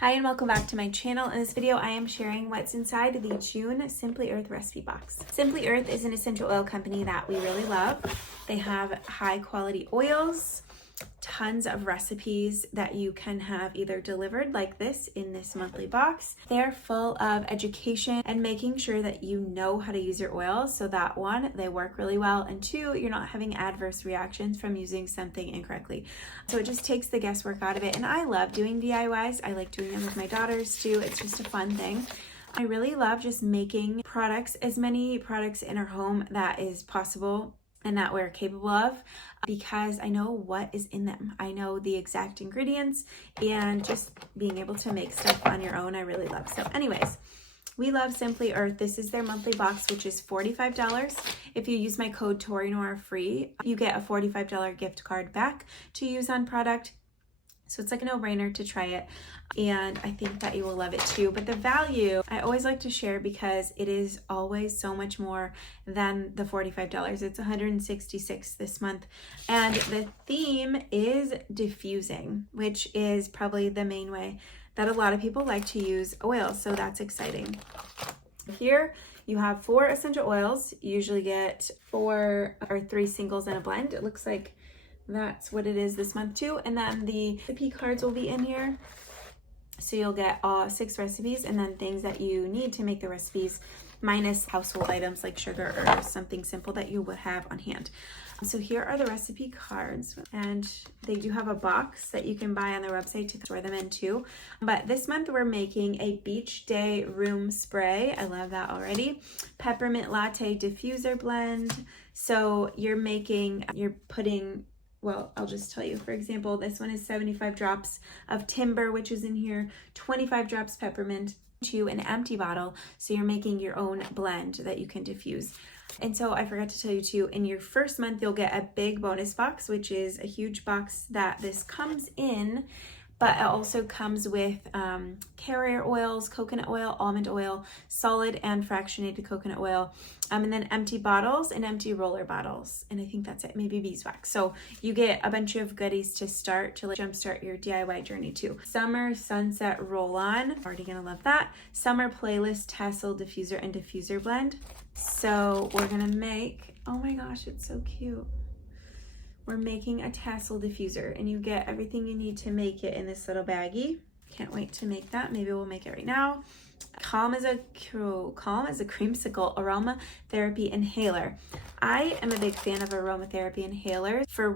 Hi and welcome back to my channel. In this video, I am sharing what's inside the June Simply Earth recipe box. Simply Earth is an essential oil company that we really love. They have high quality oils, tons of recipes that you can have either delivered like this in this monthly box. They're full of education and making sure that you know how to use your oils so that one, they work really well, and two, you're not having adverse reactions from using something incorrectly. So it just takes the guesswork out of it. And I love doing DIYs. I like doing them with my daughters too. It's just a fun thing. I really love just making products, as many products in our home that is possible and that we're capable of, because I know what is in them. I know the exact ingredients, and just being able to make stuff on your own, I really love. So anyways, we love Simply Earth. This is their monthly box, which is $45. If you use my code TOREYNOORAFREE, you get a $45 gift card back to use on product. So it's like a no-brainer to try it, and I think that you will love it too. But the value, I always like to share because it is always so much more than the $45. It's $166 this month, and the theme is diffusing, which is probably the main way that a lot of people like to use oils, so that's exciting. Here you have 4 essential oils. You usually get 4 or 3 singles and a blend. It looks like that's what it is this month too. And then the recipe cards will be in here. So you'll get 6 recipes and then things that you need to make the recipes, minus household items like sugar or something simple that you would have on hand. So here are the recipe cards, and they do have a box that you can buy on their website to store them in too. But this month we're making a beach day room spray. I love that already. Peppermint latte diffuser blend. So you're putting, well, I'll just tell you, for example, this one is 75 drops of timber, which is in here, 25 drops peppermint to an empty bottle. So you're making your own blend that you can diffuse. And so I forgot to tell you too, in your first month, you'll get a big bonus box, which is a huge box that this comes in, but it also comes with carrier oils, coconut oil, almond oil, solid and fractionated coconut oil, and then empty bottles and empty roller bottles. And I think that's it, maybe beeswax. So you get a bunch of goodies to start to jumpstart your DIY journey too. Summer Sunset Roll-On, already gonna love that. Summer Playlist Tassel Diffuser and Diffuser Blend. So we're gonna make, oh my gosh, it's so cute. We're making a tassel diffuser, and you get everything you need to make it in this little baggie. Can't wait to make that. Maybe we'll make it right now. Calm as a creamsicle aromatherapy inhaler. I am a big fan of aromatherapy inhalers. For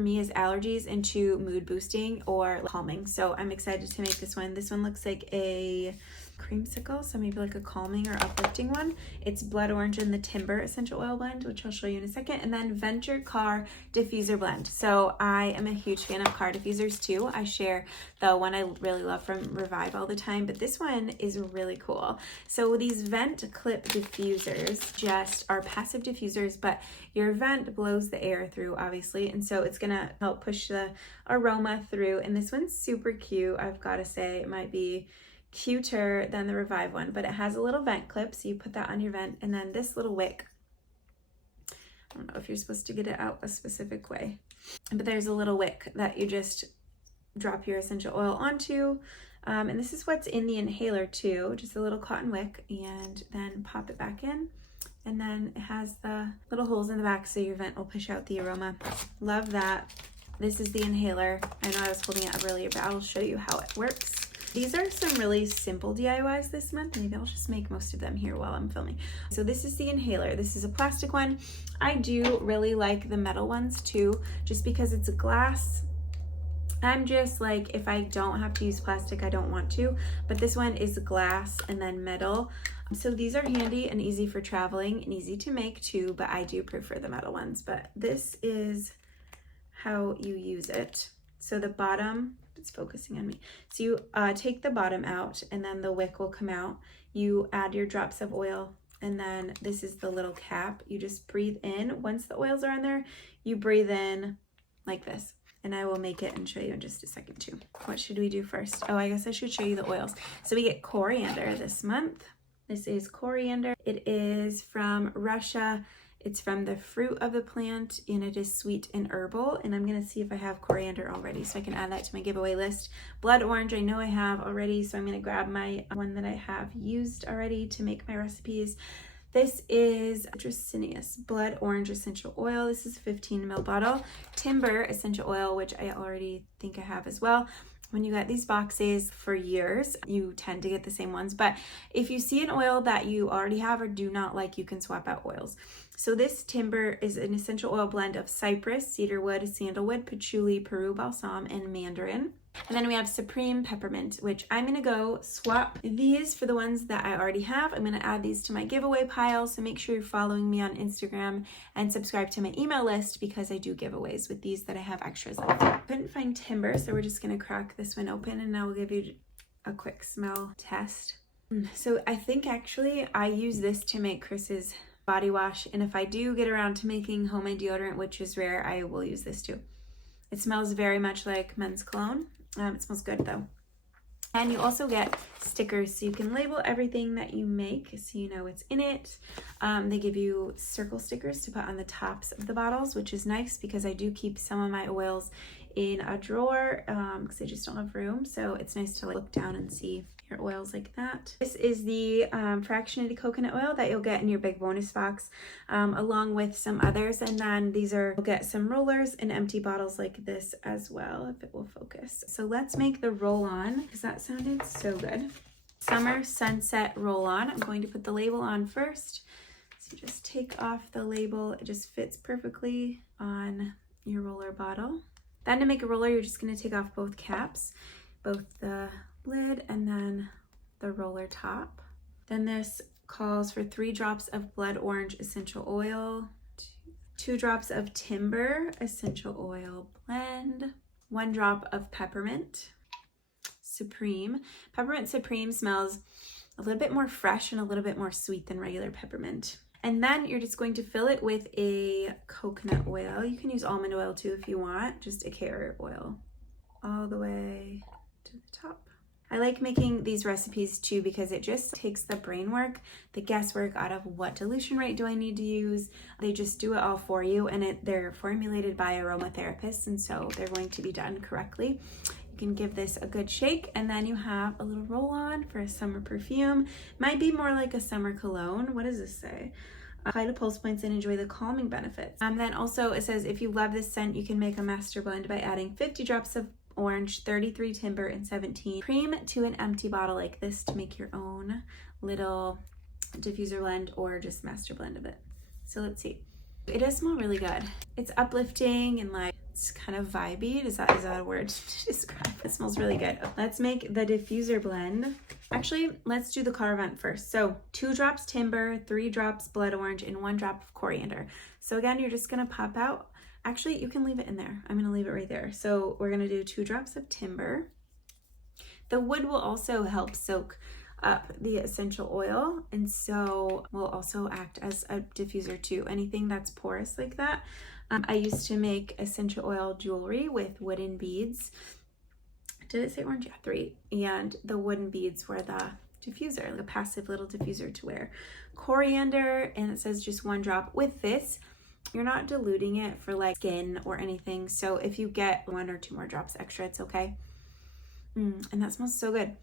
me is allergies, and 2, mood boosting or calming. So I'm excited to make this one. This one looks like a creamsicle, so maybe like a calming or uplifting one. It's blood orange and the timber essential oil blend, which I'll show you in a second, and then venture car diffuser blend. So I am a huge fan of car diffusers too. I share the one I really love from Revive all the time, but this one is really cool. So these vent clip diffusers just are passive diffusers, but your vent blows the air through, obviously, and so it's gonna help push the aroma through. And this one's super cute. I've got to say, it might be cuter than the Revive one, but it has a little vent clip, so you put that on your vent, and then this little wick, I don't know if you're supposed to get it out a specific way, but there's a little wick that you just drop your essential oil onto, and this is what's in the inhaler too, just a little cotton wick, and then pop it back in, and then it has the little holes in the back so your vent will push out the aroma. Love that. This is the inhaler. I know I was holding it up earlier, but I'll show you how it works. These are some really simple DIYs this month. Maybe I'll just make most of them here while I'm filming. So this is the inhaler. This is a plastic one. I do really like the metal ones too, just because it's a glass. I'm just like, if I don't have to use plastic, I don't want to, but this one is glass and then metal. So these are handy and easy for traveling and easy to make too, but I do prefer the metal ones. But this is how you use it. So the bottom, it's focusing on me. So you take the bottom out, and then the wick will come out. You add your drops of oil, and then this is the little cap. You just breathe in. Once the oils are on there, you breathe in like this. And I will make it and show you in just a second too. What should we do first? Oh, I guess I should show you the oils. So we get coriander this month. This is coriander. It is from Russia. It's from the fruit of the plant, and it is sweet and herbal. And I'm gonna see if I have coriander already, so I can add that to my giveaway list. Blood orange, I know I have already, so I'm gonna grab my one that I have used already to make my recipes. This is Citrus Blood Orange Essential Oil. This is a 15 ml bottle. Timber Essential Oil, which I already think I have as well. When you get these boxes for years, you tend to get the same ones. But if you see an oil that you already have or do not like, you can swap out oils. So this Timber is an essential oil blend of cypress, cedarwood, sandalwood, patchouli, Peru balsam, and mandarin. And then we have Supreme Peppermint, which I'm gonna go swap these for the ones that I already have. I'm gonna add these to my giveaway pile, so make sure you're following me on Instagram and subscribe to my email list because I do giveaways with these that I have extras of. Couldn't find Timber, so we're just gonna crack this one open and I will give you a quick smell test. So I think actually I use this to make Chris's body wash, and if I do get around to making homemade deodorant, which is rare, I will use this too. It smells very much like men's cologne. It smells good though. And you also get stickers, so you can label everything that you make so you know what's in it. They give you circle stickers to put on the tops of the bottles, which is nice because I do keep some of my oils in a drawer because I just don't have room. So it's nice to look down and see your oils like that. This is the fractionated coconut oil that you'll get in your big bonus box, along with some others. And then these are, you'll get some rollers and empty bottles like this as well, if it will focus. So let's make the roll-on because that sounded so good. Summer Sunset Roll-On. I'm going to put the label on first. So just take off the label. It just fits perfectly on your roller bottle. Then to make a roller, you're just going to take off both caps, both the lid and then the roller top. Then this calls for 3 drops of blood orange essential oil, 2 drops of timber essential oil blend, 1 drop of peppermint supreme. Peppermint supreme smells a little bit more fresh and a little bit more sweet than regular peppermint. And then you're just going to fill it with a coconut oil. You can use almond oil too if you want, just a carrot oil all the way to the top. I like making these recipes too because it just takes the brain work, the guesswork out of what dilution rate do I need to use. They just do it all for you, and they're formulated by aromatherapists, and so they're going to be done correctly. You can give this a good shake, and then you have a little roll-on for a summer perfume. Might be more like a summer cologne. What does this say? Apply to pulse points and enjoy the calming benefits. Then also it says if you love this scent, you can make a master blend by adding 50 drops of orange, 33 timber, and 17 cream to an empty bottle like this to make your own little diffuser blend or just master blend of it. So let's see. It does smell really good. It's uplifting and like it's kind of vibey. Is that a word to describe? It smells really good. Let's make the diffuser blend. Actually, let's do the color vent first. So 2 drops timber, 3 drops blood orange, and 1 drop of coriander. So again, you're just gonna pop out. Actually, you can leave it in there. I'm gonna leave it right there. So we're gonna do 2 drops of timber. The wood will also help soak up the essential oil, and so will also act as a diffuser too. Anything that's porous like that. I used to make essential oil jewelry with wooden beads. Did it say orange? Yeah, 3. And the wooden beads were the diffuser, like a passive little diffuser to wear. Coriander, and it says just 1 drop. With this, you're not diluting it for like skin or anything. So if you get 1 or 2 more drops extra, it's okay. And that smells so good.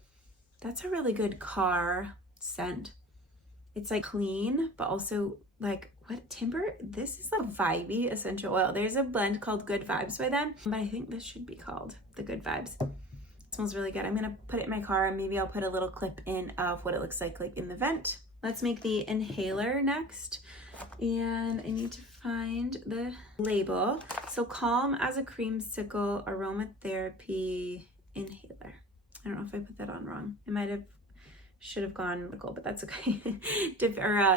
That's a really good car scent. It's like clean, but also like, what, timber? This is a vibey essential oil. There's a blend called Good Vibes by them, but I think this should be called the Good Vibes. It smells really good. I'm gonna put it in my car and maybe I'll put a little clip in of what it looks like in the vent. Let's make the inhaler next. And I need to find the label. So Calm as a Creamsicle Aromatherapy Inhaler. I don't know if I put that on wrong. It might have, should have gone vertical, but that's okay.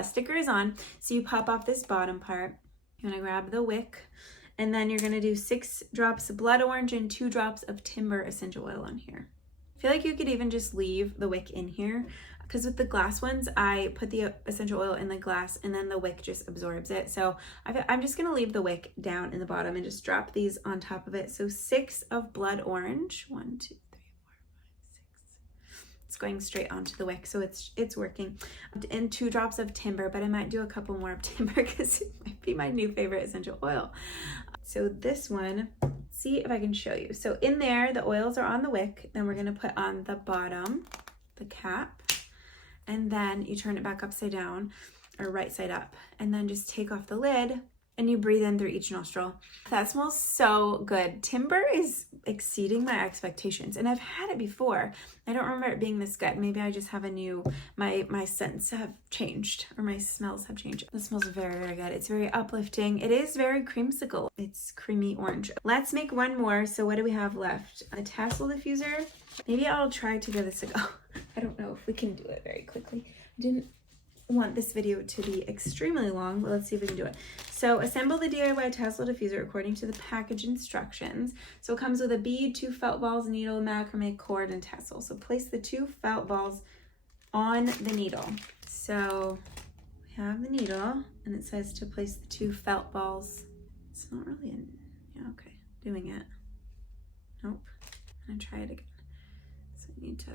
Sticker is on. So you pop off this bottom part. You're gonna grab the wick, and then you're gonna do 6 drops of blood orange and 2 drops of timber essential oil on here. I feel like you could even just leave the wick in here, because with the glass ones, I put the essential oil in the glass and then the wick just absorbs it. So I'm just gonna leave the wick down in the bottom and just drop these on top of it. So 6 of blood orange, 1, 2, 3, 4, 5, 6. It's going straight onto the wick, so it's working. And 2 drops of timber, but I might do a couple more of timber because my be my new favorite essential oil. So this one, see if I can show you. So in there, the oils are on the wick. Then we're gonna put on the bottom, the cap, and then you turn it back upside down or right side up, and then just take off the lid and you breathe in through each nostril. That smells so good. Timber is exceeding my expectations, and I've had it before. I don't remember it being this good. Maybe I just have a new, my scents have changed, or my smells have changed. This smells very, very good. It's very uplifting. It is very creamsicle. It's creamy orange. Let's make one more. So what do we have left? A tassel diffuser. Maybe I'll try to give this a go. I don't know if we can do it very quickly. I didn't want this video to be extremely long, but let's see if we can do it. So assemble the DIY tassel diffuser according to the package instructions. So it comes with a bead, 2 felt balls, needle, macrame, cord, and tassel. So place the 2 felt balls on the needle. So we have the needle, and it says to place the 2 felt balls. It's not really in, yeah, okay, doing it. Nope, I'm gonna try it again. So I need to,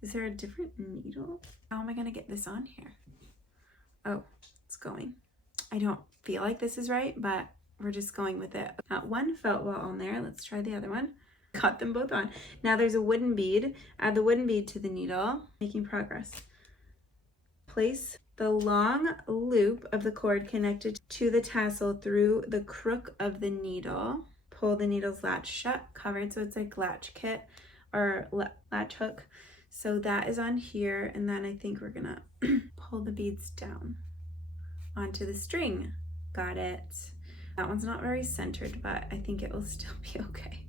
is there a different needle? How am I gonna get this on here? Oh, it's going. I don't feel like this is right, but we're just going with it. Got 1 felt ball on there. Let's try the other one. Got them both on. Now there's a wooden bead. Add the wooden bead to the needle. Making progress. Place the long loop of the cord connected to the tassel through the crook of the needle. Pull the needle's latch shut, covered, so it's like latch kit or latch hook. So that is on here, and then I think we're gonna pull the beads down onto the string. Got it. That one's not very centered, but I think it will still be okay.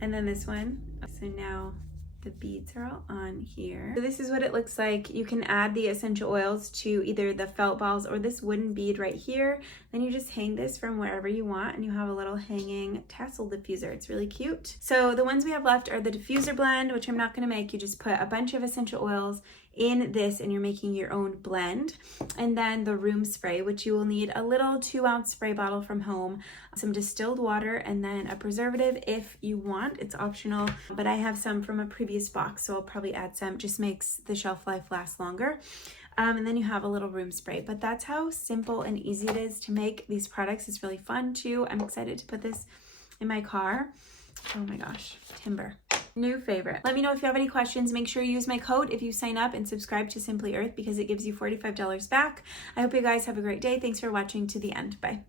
And then this one. So now the beads are all on here. So this is what it looks like. You can add the essential oils to either the felt balls or this wooden bead right here. Then you just hang this from wherever you want, and you have a little hanging tassel diffuser. It's really cute. So the ones we have left are the diffuser blend, which I'm not gonna make. You just put a bunch of essential oils in this and you're making your own blend. And then the room spray, which you will need a little 2-ounce spray bottle from home, some distilled water, and then a preservative if you want. It's optional, but I have some from a previous box, so I'll probably add some. Just makes the shelf life last longer. And then you have a little room spray. But that's how simple and easy it is to make these products. It's really fun too. I'm excited to put this in my car. Oh my gosh, timber. New favorite. Let me know if you have any questions. Make sure you use my code if you sign up and subscribe to Simply Earth, because it gives you $45 back. I hope you guys have a great day. Thanks for watching to the end. Bye.